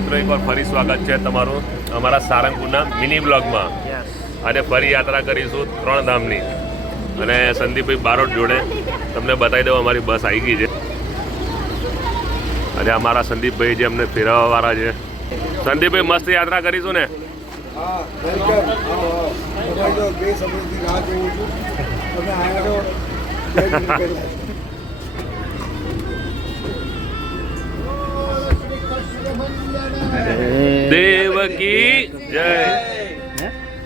મિત્રો એકવાર ફરી સ્વાગત છે તમારું અમારા સારંગપુરના મિની બ્લોગમાં. અને ફરી યાત્રા કરીશું ત્રણ ધામની. અને સંદીપભાઈ બારોટ જોડે તમને બતાવી દઉં અમારી બસ આવી ગઈ છે. અને અમારા સંદીપભાઈ જે અમને ફેરવવાવાળા છે. સંદીપભાઈ મસ્ત યાત્રા કરીશું ને? હા વેલકમ આવો આવો હું તો બે સમયથી રાહ જોઉં છું. તમે દેવકી જય.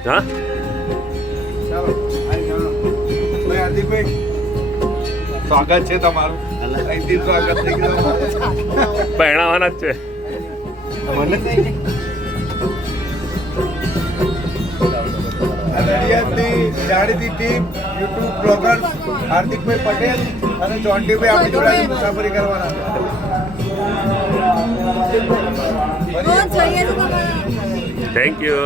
હા? સ્વાગત છે તમારું. અહીંથી સ્વાગત પહેણાવાના જ છે. જાણીતી ટીમ યુટ્યુબ બ્લોગર હાર્દિકભાઈ પટેલ અને જોન્ટીભાઈ આપણી જોડે મુસાફરી કરવાના દુકાનવાળી યુ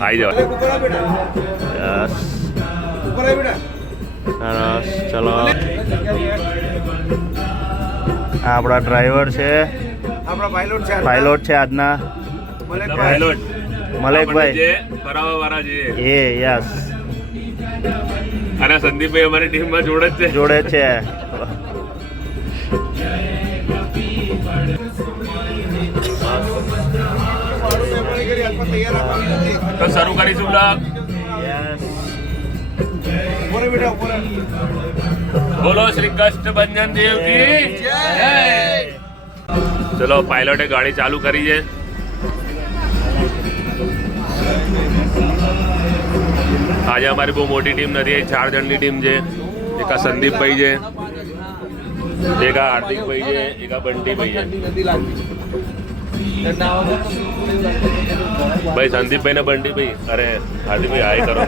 આવી જાઓ સરસ ચલો આપણા ડ્રાઈવર છે। આપણા પાયલોટ છે પાયલોટ છે આજના. પાયલોટ મલેકભાઈ છે એ યસ. અને સંદીપભાઈ અમારી ટીમમાં જોડે છે. જોડે છે. તો શરૂ કરીશું બ્લોગ. બોલો શ્રી કૃષ્ણ ભંજન દેવ કી જય. ચલો પાયલોટે ગાડી ચાલુ કરી છે. આજે અમારી બહુ મોટી ટીમ નથી ચાર જણની ટીમ છે એક આ સંદીપભાઈ છે એક આ હાર્દિકભાઈ છે એક આ બંટીભાઈ છે. ભાઈ સંદીપભાઈ ને બંટીભાઈ? અરે હાર્દિકભાઈ હાય કરો.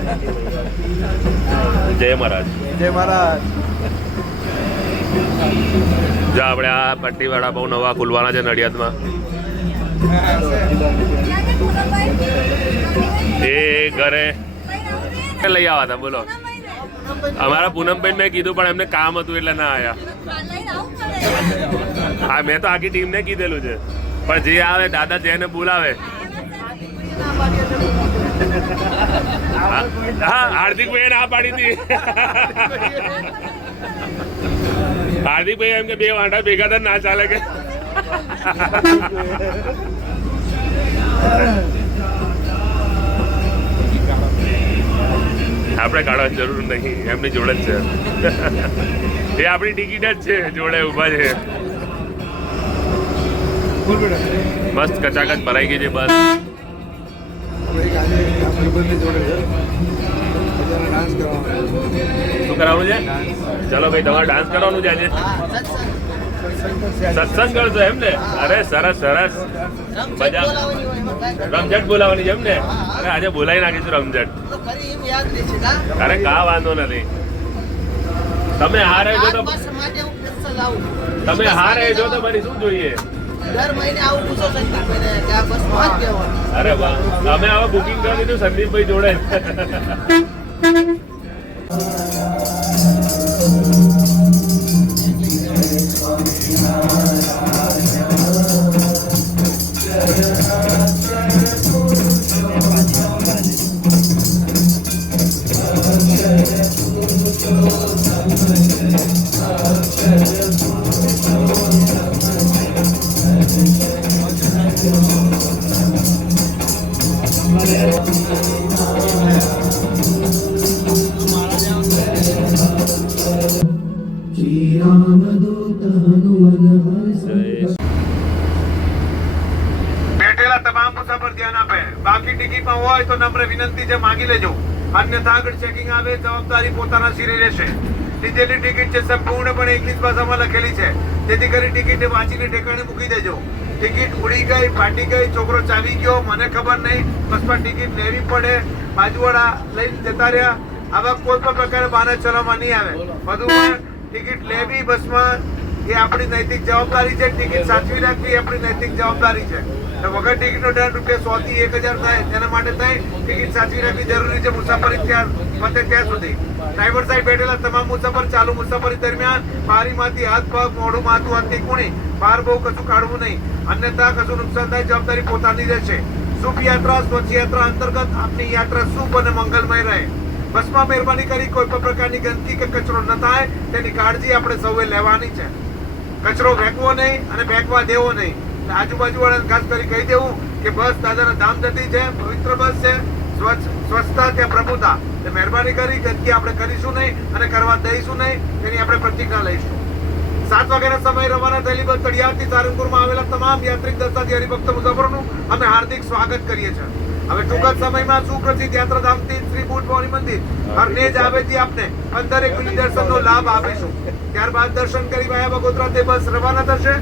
જય મહારાજ. જય મહારાજ. જા આપણે આ પટ્ટીવાળા બહુ નવા ખુલવાના છે નડિયાદમાં. એ ઘરે લઈ આવ્યા હતા બોલો. અમારા પૂનમબેન મેં કીધું પણ એમને કામ હતું એટલે ના આવ્યા હા મેં તો આખી ટીમને કીધેલું છે. પણ જે આવે દાદા જેને બોલાવે. હા હા, હાર્દિકભાઈએ ના પાડી હતી. હાર્દિકભાઈ એમ કે બે વાંડા ભેગા થાય ના ચાલે કે? આપણે કાઢવાની જરૂર નહીં એમની જોડે જ છે. એ આપણી ટિકિટ જ છે જોડે ઊભા છે. મસ્ત કચાકચ ભરાઈ ગઈ છે બસ. શું કરાવવાનું છે? ચલો ભાઈ તમારે ડાન્સ કરવાનું છે આજે? સત્સંગ કરશો એમ ને? અરે સરસ સરસ. મજા. રમઝટ બોલાવવાની છે એમ ને? અરે આજે બોલાવી નાખીશું રમઝટ. અરે કા વાંધો નથી. તમે હારે જો તો તમે હારે જો તો મારી શું જોઈએ. અરે વાહ. અમે હવે બુકિંગ કરી દીધું સંદીપભાઈ જોડે. હોય તો નમ્ર વિનંતી છે, માંગી લેજો. અન્યથા આગળ ચેકિંગ આવે, જવાબદારી પોતાના શિરે રહેશે. લીધેલી ટિકિટ છે, સંપૂર્ણપણે ઇંગ્લિશ ભાષામાં લખેલી છે. તેથી કરી ટિકિટ વાંચીને ઠેકાણે મૂકી દેજો. ટિકિટ ઉડી ગઈ, ફાટી ગઈ, છોકરો ચાવી ગયો, મને ખબર નહીં. બસમાં ટિકિટ લેવી પડે. બાજુવાળા લઈને જતા રહ્યા. આવા કોઈ પણ પ્રકારે બહાના ચલાવવામાં નહીં આવે. વધુમાં ટિકિટ લેવી, બસમાં એ આપણી નૈતિક જવાબદારી છે, ટિકિટ સાચવી રાખવી આપણી નૈતિક જવાબદારી છે. વગર ટિકિટનો દર રૂપિયા સો થી એક હજાર થાય, તેના માટે થઈ ટિકિટ સાચવી રાખવી જરૂરી છે મુસાફરી ત્યાં પતે ત્યાં સુધી. ડ્રાઈવર સાહેબ બેઠેલા તમામ મુસાફર ચાલુ મુસાફરી દરમિયાન બારીમાંથી હાથ, પગ, મોઢું, માથું, હાથથી કુણી, બહાર બહુ કશું કાઢવું નહીં. અન્યથા કશું નુકસાન થાય, જવાબદારી પોતાની રહેશે. શુભ યાત્રા, સ્વચ્છ યાત્રા અંતર્ગત આપની યાત્રા શુભ અને મંગલમય રહે. બસમાં મહેરબાની કરી, કોઈ પણ પ્રકારની ગંદકી કે કચરો ન થાય, તેની કાળજી આપણે સૌએ લેવાની છે. કચરો ફેંકવો નહીં અને ફેંકવા દેવો નહીં. આજુબાજુ વાળાને ખાસ કરી કહી દેવું કે બસ દાદાના ધામ જતી છે, પવિત્ર બસ છે, સ્વચ્છ, સ્વચ્છતા ત્યાં પ્રભુતા. મહેરબાની કરી ગંદકી આપણે કરીશું નહીં અને કરવા દઈશું નહીં એની આપણે પ્રતિજ્ઞા લઈશું. સાત વાગ્યાના સમયે રવાના થયેલી બસ તળિયાથી સારંગપુરમાં આવેલા તમામ યાત્રિક દર્શાથી હરિભક્ત મુસાફરોનું અમે હાર્દિક સ્વાગત કરીએ છીએ. હવે ટૂંક જ સમયમાં સુપ્રસિદ્ધ યાત્રાધામથી શ્રી બુટ મંદિર. હરનેજ આવેથી આપને. અંદર એક મિનિટ દર્શનનો લાભ આપીશું. ત્યારબાદ દર્શન કરી માયા બગોત્રા તે બસ રવાના થશે.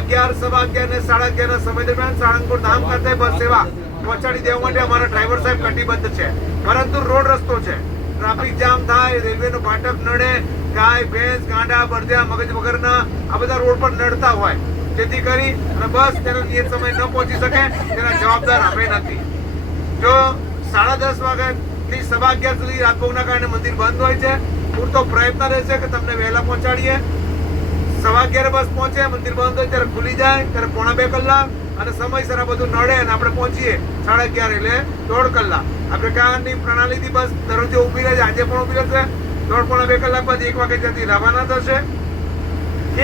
અગિયાર સવા અગિયાર ને સાડા અગિયાર સમય દરમિયાન સાળંગપુર ધામ ખાતે બસ સેવા પહોંચાડી દેવા માટે અમારા ડ્રાઈવર સાહેબ કટિબદ્ધ છે. પરંતુ રોડ રસ્તો છે. ટ્રાફિક જામ થાય રેલવેનો ફાટક નડે ગાય ભેંસ ગાંડા બળદિયા મગજ વગરના આ બધા રોડ પર નડતા હોય. જેથી કરી અને બસ તેનો નિયત સમય ન પહોંચી શકે તેના જવાબદાર અમે નથી. જો સાડા દસ વાગ્યાથી સવા અગિયાર સુધી રાતભોગના કારણે મંદિર બંધ હોય છે પૂરતો પ્રયત્ન રહેશે કે તમને વહેલા પહોંચાડીએ. સવા અગિયારે બસ પહોંચે, મંદિર બંધ હોય ત્યારે ખુલી જાય, ત્યારે પોણા બે કલાક અને સમયસર આ બધું નડે અને આપણે પહોંચીએ સાડા અગિયાર એટલે દોઢ કલાક. આપણે કારની પ્રણાલીથી બસ દરરોજે ઊભી રહે છે, આજે પણ ઊભી રહેશે. દોઢ પોણા બે કલાક બાદ એક વાગે ત્યાંથી રવાના થશે.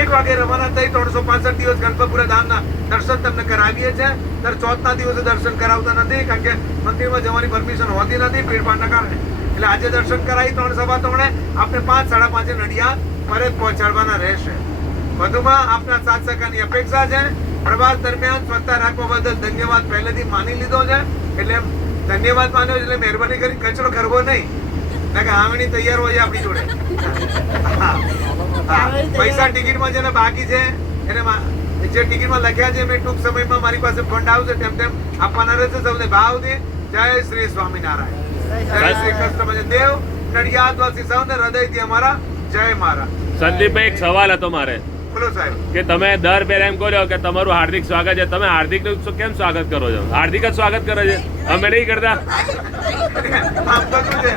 એક વાગે રવાના થઈ ત્રણસો પાસઠ દિવસ ગણપતપુરા ધામના દર્શન તમને કરાવીએ છીએ. દર ચોથના દિવસે દર્શન કરાવતા નથી, કારણ કે મંદિરમાં જવાની પરમિશન હોતી નથી, ભીડભાડના કારણે. એટલે આજે દર્શન કરાવી ત્રણ સભા તમને આપણે પાંચ, સાડા પાંચે નડિયા પરત પહોંચાડવાના રહેશે. વધુમાં આપના સાથ સહકારની અપેક્ષા છે. પ્રવાસ દરમિયાન સ્વચ્છતા રાખવા બદલ ધન્યવાદ પહેલેથી માની લીધો છે. એટલે ધન્યવાદ માન્યો એટલે મહેરબાની કરી કચરો કરવો નહીં. કે આમણી તૈયાર હોય આપણી જોડે. પૈસા ટિકિટમાં જેને બાકી છે, એને જે ટિકિટમાં લખ્યા છે, મેં ટૂંક સમયમાં મારી પાસે ફંડ આવશે, તેમ તેમ આપવાના રહેશે. સૌને ભાવથી જય શ્રી સ્વામિનારાયણ. જય શ્રી કૃષ્ણ. દેવ નડિયાદવાસી સૌને હૃદયથી અમારા જય મારા સંદીપભાઈ એક સવાલ હતો મારે. કે તમે દર બે એમ કહો કે તમારું હાર્દિક સ્વાગત છે. તમે હાર્દિકનું કેમ સ્વાગત કરો છો? હાર્દિક જ સ્વાગત કરે છે? અમે નહીં કરતા. આમ તો શું છે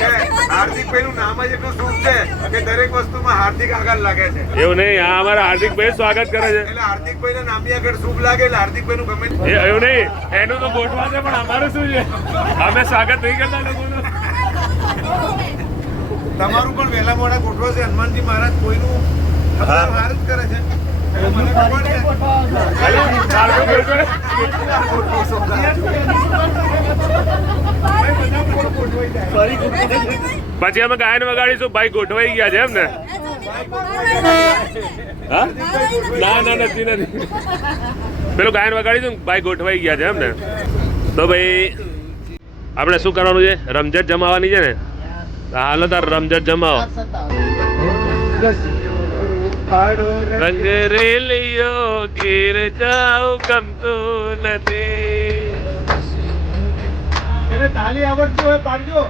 કે હાર્દિકભાઈ નું નામ જ એટલું શુભ છે કે દરેક વસ્તુમાં હાર્દિક આગળ લાગે છે. એવું નહીં આ અમારા હાર્દિકભાઈ સ્વાગત કરે છે. એટલે ના નામની આગળ શુભ લાગે એટલે હાર્દિકભાઈ નું ગમે એવું નહીં એનું તો ગોઠવા છે પણ અમારું શું છે? અમે સ્વાગત નહીં કરતા લોકોનું. તમારું પણ વહેલા મોડા ગોઠવા છે હનુમાનજી મહારાજ કોઈનું સારું જ કરે છે. પછી અમે ગાયન વગાડીશું. ભાઈ ગોઠવાઈ ગયા છે એમ ને ના ના, નથી નથી. પેલું ગાયન વગાડીશું ભાઈ ગોઠવાઈ ગયા છે એમ ને તો ભાઈ, આપણે શું કરવાનું છે? રમઝટ જમાવાની છે ને? હાલો તાર રમઝટ જમાવો. રંગ રેલિયો ગીર જાવ ગમતું નથી. તાલી આવડતું હોય પાડજો.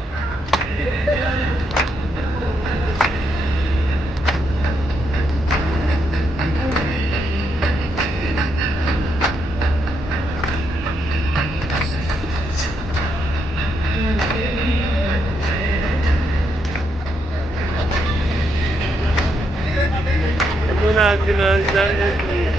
હાર્દિકભાઈ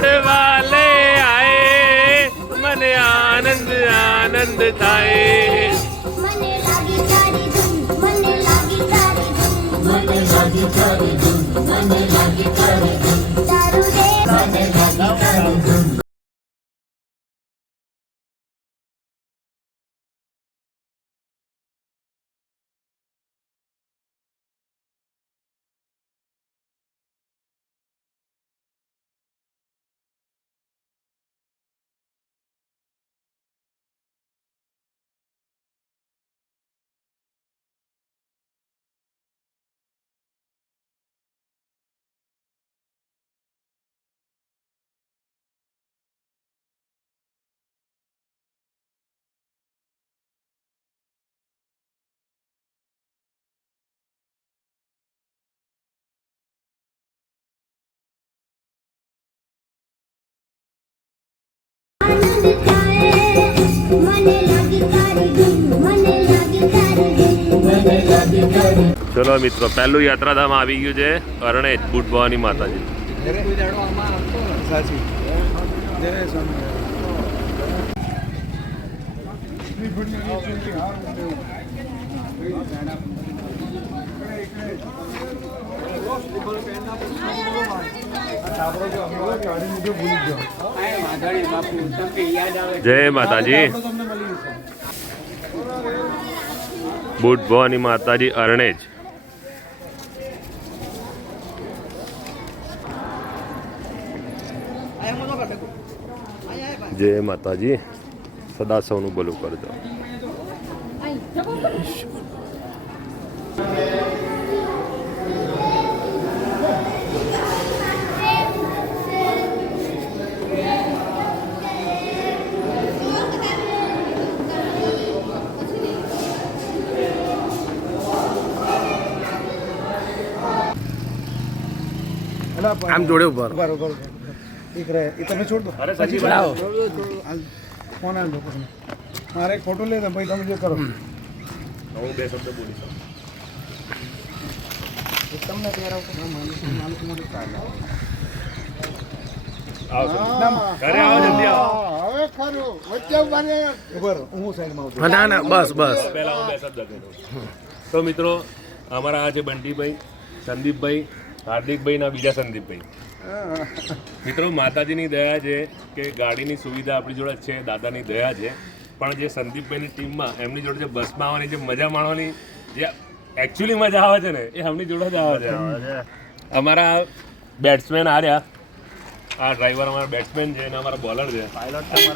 તારી ધૂન ઉડવા લે આએ મને આનંદ આનંદ થાય. મને લાગી તારી ધૂન, મને લાગી તારી ધૂન, મને લાગી તારી ધૂન, મને લાગી તારું ચલો મિત્રો, પહેલું યાત્રાધામ આવી ગયું છે અરણેજ બુટ ભવાની માતાજી. જય માતાજી. બુટ ભવાની માતાજી અરણેજ જય માતાજી. સદા સૌનું ભલું કરજો. આમ જોડે ઊભા ઊભા એક રહે. એ તમે છોડ દો. લાવો ફોન આલ દો મારે એક ફોટો લે દો પછી તમે જે કરો. હું બે શબ્દ બોલીશ તમને તૈયાર આવો આવો આવો. તો મિત્રો અમારા આ છે બંટીભાઈ સંદીપભાઈ હાર્દિકભાઈ ના બીજા સંદીપભાઈ. મિત્રો માતાજીની દયા છે કે ગાડીની સુવિધા આપણી જોડે છે દાદાની દયા છે. પણ જે સંદીપભાઈની ટીમમાં એમની જોડે જે બસમાં આવવાની જે મજા માણવાની જે એકચ્યુઅલી મજા આવે છે ને એ એમની જોડે જ આવે છે. અમારા બેટ્સમેન આ રહ્યા આ ડ્રાઈવર અમારા બેટ્સમેન છે અને અમારા બોલર છે.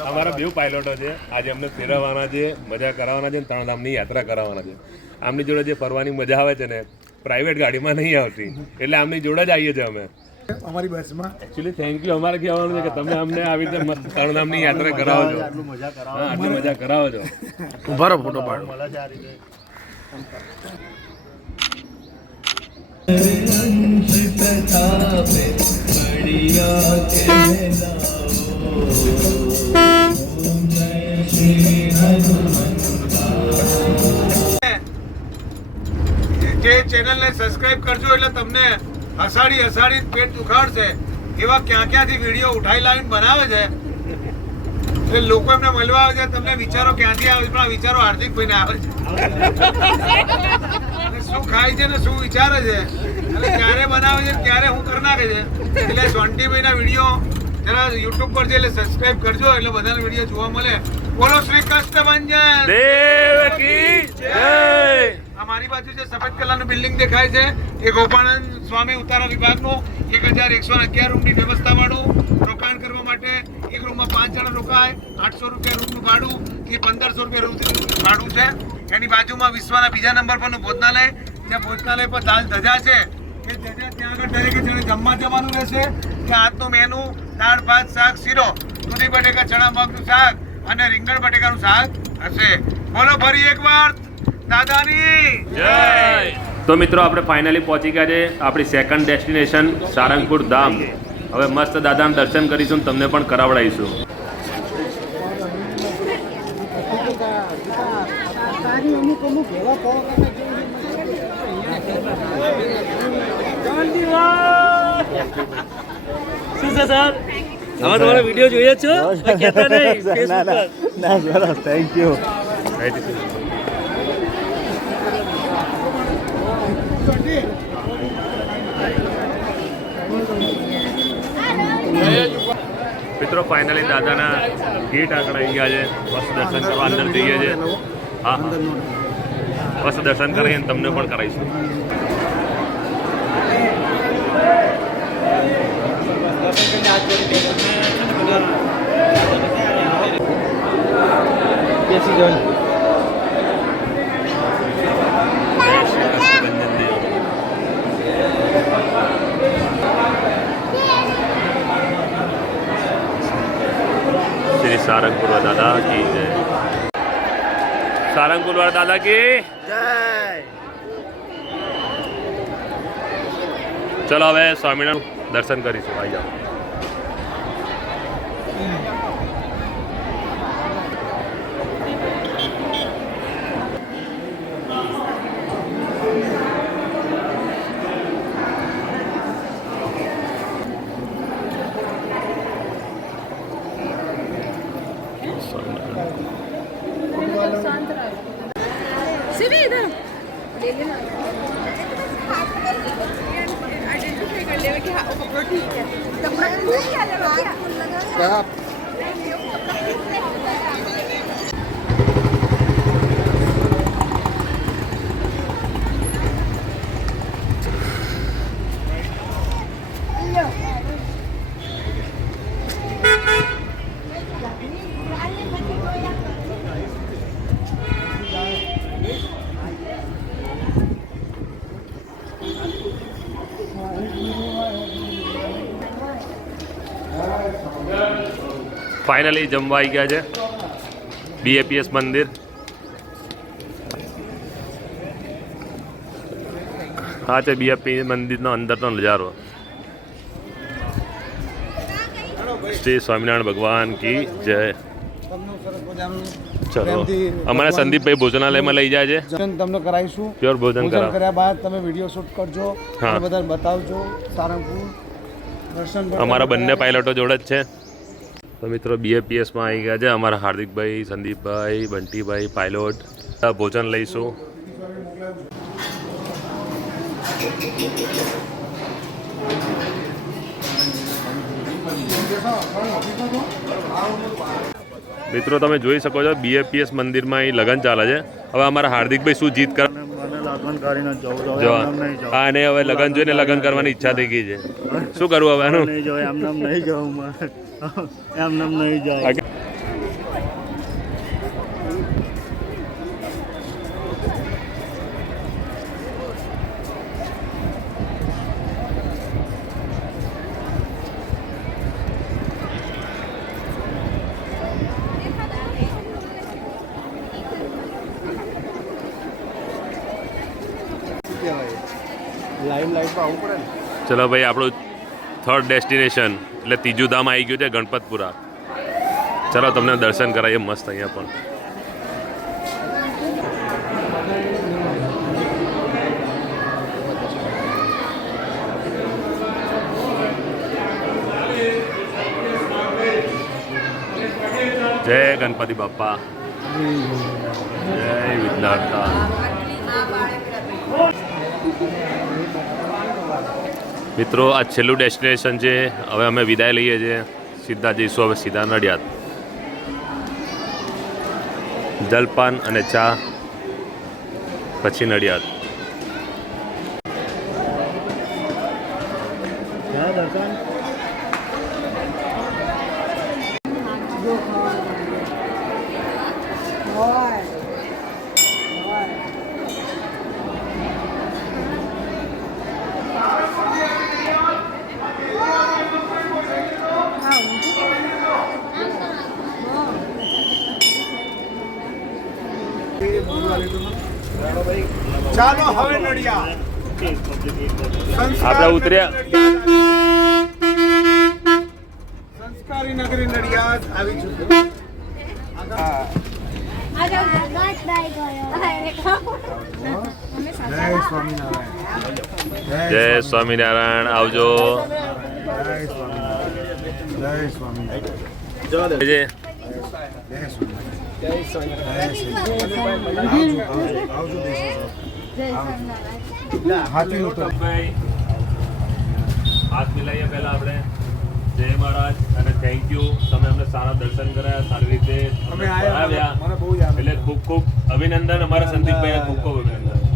અમારા બે પાયલોટો છે. આજે અમને ફેરવવાના છે મજા કરાવવાના છે ને ત્રણ ધામની યાત્રા કરાવવાના છે. આમની જોડે જે ફરવાની મજા આવે છે ને પ્રાઇવેટ ગાડીમાં નહીં આવતી. એટલે આમની જોડે જ આવીએ છીએ અમે. અમારી બસમાં. એકચ્યુઅલી થેન્ક યુ અમારે કહેવાનું છે કે તમે અમને આવી રીતે તરણધામની ત્રણ યાત્રા કરાવો છો. હા આટલી મજા કરાવો છો. ઊભા રહો ફોટો પાડો. જે ચેનલને સબસ્ક્રાઇબ કરજો એટલે તમને હસાડી હસાડી પેટ દુખાડશે. એવા ક્યાં ક્યાંથી વીડિયો ઉઠાઈ લાવીને બનાવે છે? એટલે લોકો એમને મળવા આવે છે, તમને વિચારો ક્યાંથી આવે પણ વિચારો હાર્દિકભાઈને આવે છે. શું ખાય છે ને શું વિચારે છે? એટલે ક્યારે બનાવે છે ને ક્યારે હું કરી નાખે છે? એટલે સોન્ટીભાઈના વીડિયો જરા યુટ્યુબ પર છે એટલે સબસ્ક્રાઇબ કરજો, એટલે બધાને વીડિયો જોવા મળે. બોલો શ્રી કૃષ્ણ દેવ કી જય. આ મારી બાજુ જે સફેદ કલરનું બિલ્ડિંગ દેખાય છે, એ ગોપાળાનંદ સ્વામી ઉતારા વિભાગનું એક હજાર એકસો અગિયાર રૂમની વ્યવસ્થાવાળું રોકાણ કરવા માટે એક રૂમમાં પાંચ જણા રોકાય, આઠસો રૂપિયા રૂમનું ભાડું થી પંદરસો રૂપિયા રૂમનું ભાડું છે. એની બાજુમાં વિશ્વના બીજા નંબર પરનું ભોજનાલય, જ્યાં ભોજનાલય પર દાલ ધજા છે. એ ધજા ત્યાં આગળ દરેકે જણે જમવા જવાનું રહેશે. ત્યાં આજનું મેનુ દાળ, ભાત, શાક, શીરો, દૂધી બટેકા, ચણા મગનું શાક અને રીંગણ બટેકાનું શાક હશે. બોલો ફરી એકવાર. દાદાની જય તો મિત્રો આપણે ફાઇનલી પહોંચી ગયા છે આપણી સેકન્ડ ડેસ્ટિનેશન સારંગપુર ધામ હવે મસ્ત દાદાના દર્શન કરીશું અને તમને પણ કરાવડાવીશું તમારો વીડિયો જોઈએ છો કહેતા નહીં ના ના ના સરસ થેન્ક યુ મિત્રો ફાઇનલી દાદાના ગેટ આગળ આવી ગયા છે. બસ દર્શન કરવા અંદર જઈએ છે. હા બસ દર્શન કરીને તમને પણ કરાવીશું. શ્રી સારંગપુર દાદા કી જય સારંગપુર દાદા કી ચલો હવે સ્વામિનારાયણ દર્શન કરીશું આવી જાઓ ફાઇનલી જમવા આવી ગયા છે. બીએપીએસ મંદિર. હા છે બીએપી મંદિરનો અંદરનો નજારો. શ્રી સ્વામિનારાયણ ભગવાન કી જય. ચલો. અમારા સંદીપભાઈ ભોજનાલયમાં લઈ જાય છે. તમને કરાવીશું. પ્યોર ભોજન કર્યા બાદ તમે વીડિયો શૂટ કરજો. હા. બધાને બતાવજો. સારંગપુર અમારા બંને પાયલટો જોડે જ છે. તો મિત્રો બીએપીએસમાં આવી ગયા છે. અમારા હાર્દિકભાઈ, સંદીપભાઈ, બંટીભાઈ પાયલોટ ભોજન લઈશું. મિત્રો, તમે જોઈ શકો છો બીએપીએસ મંદિરમાં અહીં લગ્ન ચાલે છે. હવે અમારા હાર્દિકભાઈ શું જીત કર લગ્ન કરીને જવું નહીં જવું. હા અને હવે લગ્ન જોઈને લગ્ન કરવાની ઈચ્છા થઈ ગઈ છે. શું કરવું હવે આનું? નહીં જવું એમ નામ નહીં જવું મારે એમ નામ નહીં જાય ચલો ભાઈ, આપણું થર્ડ ડેસ્ટિનેશન એટલે ત્રીજું ધામ આવી ગયું છે ગણપતપુરા. ચલો, તમને દર્શન કરાવીએ મસ્ત અહીંયા પણ. જય ગણપતિ બાપ્પા જય વિઘ્નહર્તા મિત્રો, આ છેલ્લું ડેસ્ટિનેશન છે. હવે અમે વિદાય લઈએ છીએ. સીધા જઈશું હવે સીધા નડિયાદ જલપાન અને ચા પછી નડિયાદ દર્શન આપણે ઉતર્યા. સંસ્કારી નગરી નડિયાદ આવી ચૂક્યું જય સ્વામિનારાયણ. આવજો. જય સ્વામિનારાયણ. જય સ્વામિનારાયણ. હાથી હાથ મિલાઈએ પહેલા આપણે. જય મહારાજ અને થેન્ક યુ તમે અમને સારા દર્શન કરાયા સારી રીતે એટલે ખૂબ ખૂબ અભિનંદન અમારા સંદીપભાઈ ખૂબ ખૂબ અભિનંદન.